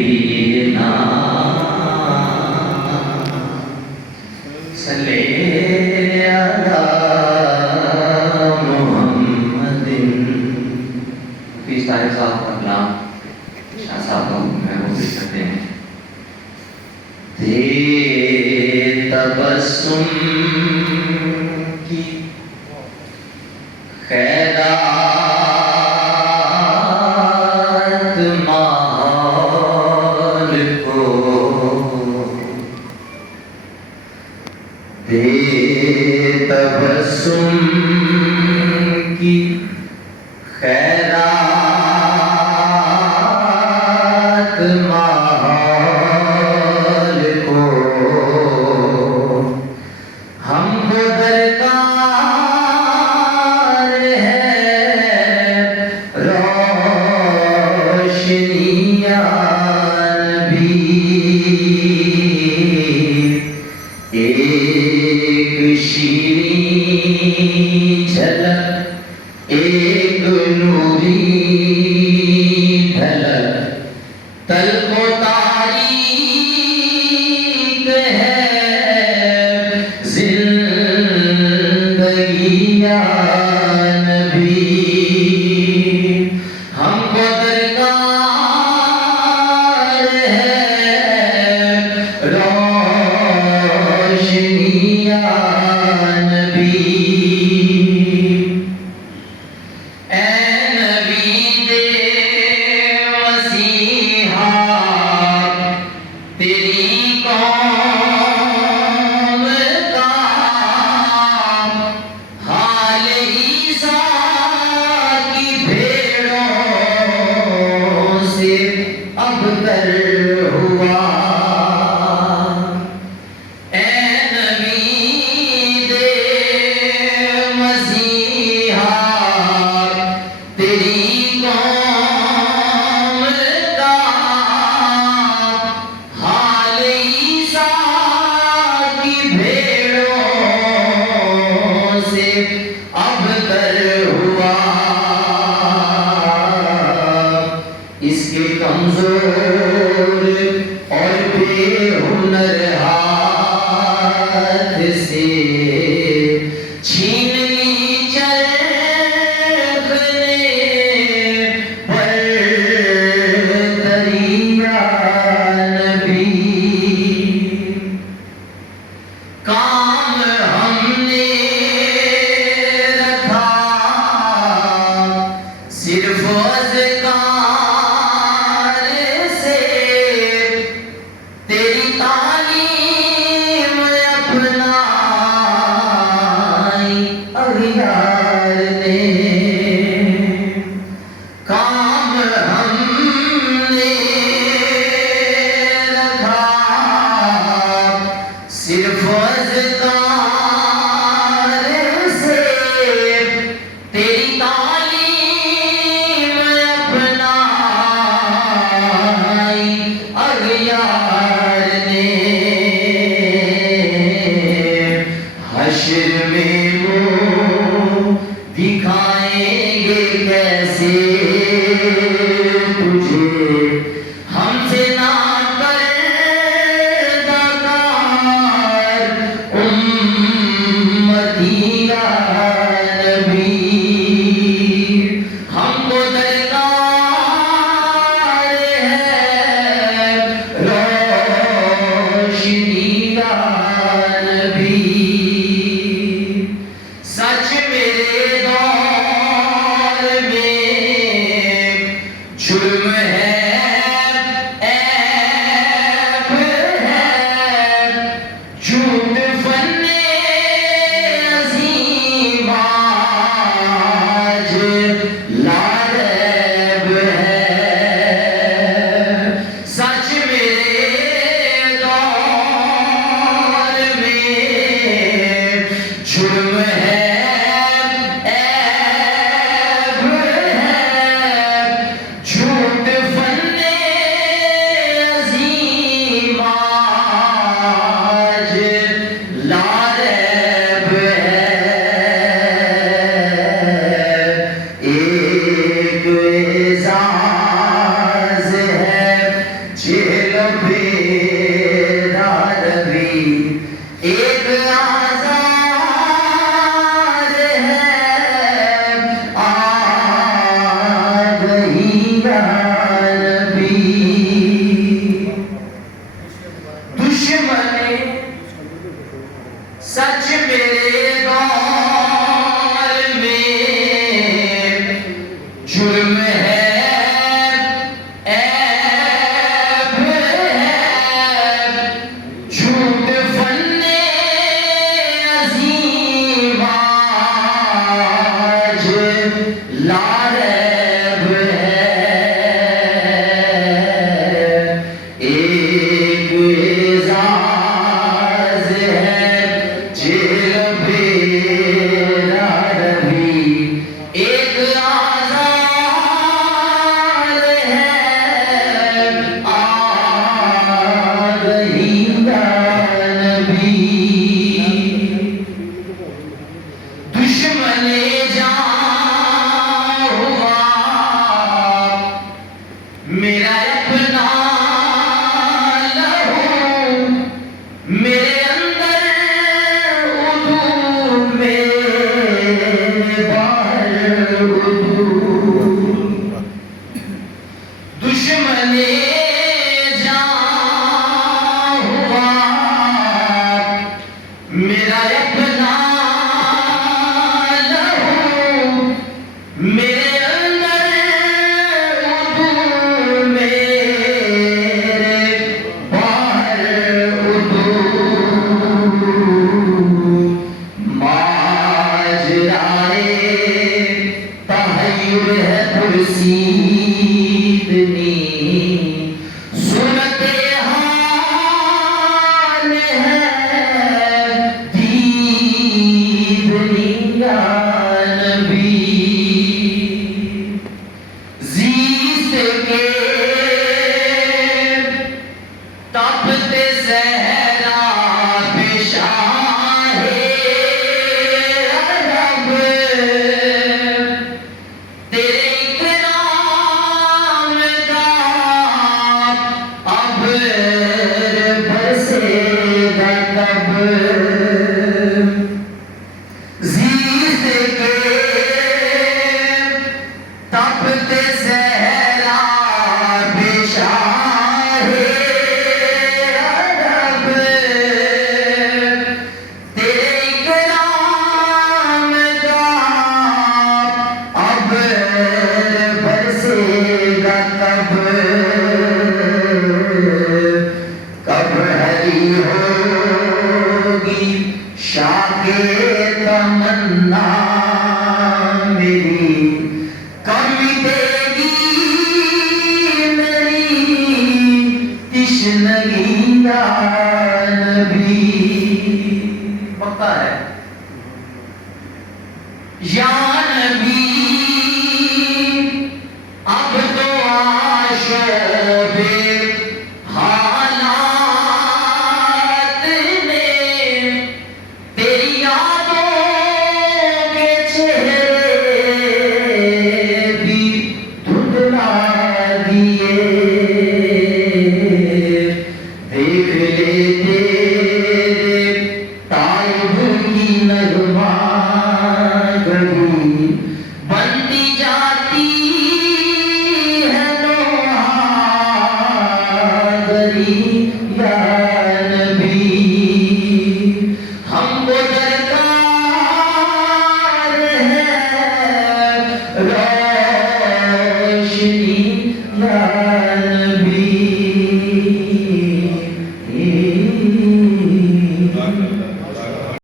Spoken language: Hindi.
नबीना सल्ले अला मुहम्मदिन। मुफ्ती साहिब साहब का कलाम शाह साहब का मैं वो भी करते हैं। दे तबस्सुम की खैरात माहौल को, दे तबस्सुम की खैरात माहौल को, हमको दरकार है रोशनियाँ नबी। एक शीरीं झलक एक नूरी झलक, तल्खो तारीख है जिंदगियाँ नबी। हमको दरकार है रोशनियाँ नबी। ऐ नबी दे मसीहा तेरी कौम का हाल ईसा की भेड़ों से अबतर हुआ। ऐ नबी दे मसीहा तेरी कौम का हाल ईसा की भेड़ों से अबतर हुआ। इसके कमजोर और बेहुनर हाथ से छीन ली चरख ने बरतरिया नबी। काम हमने रखा सिर्फ अज़कार से, तेरी तालीम अपनाई अगियार ने। काम हमने रखा सिर्फ अज़कार से, तेरी तालीम अपनाई अगियार ने। हश्र में वो दिखाएंगे कैसे में जान हुआ मेरा अपना लहू मेरे अंदर उदू मेरे बाहर उदू माजराए तहय्युर है पुरसीद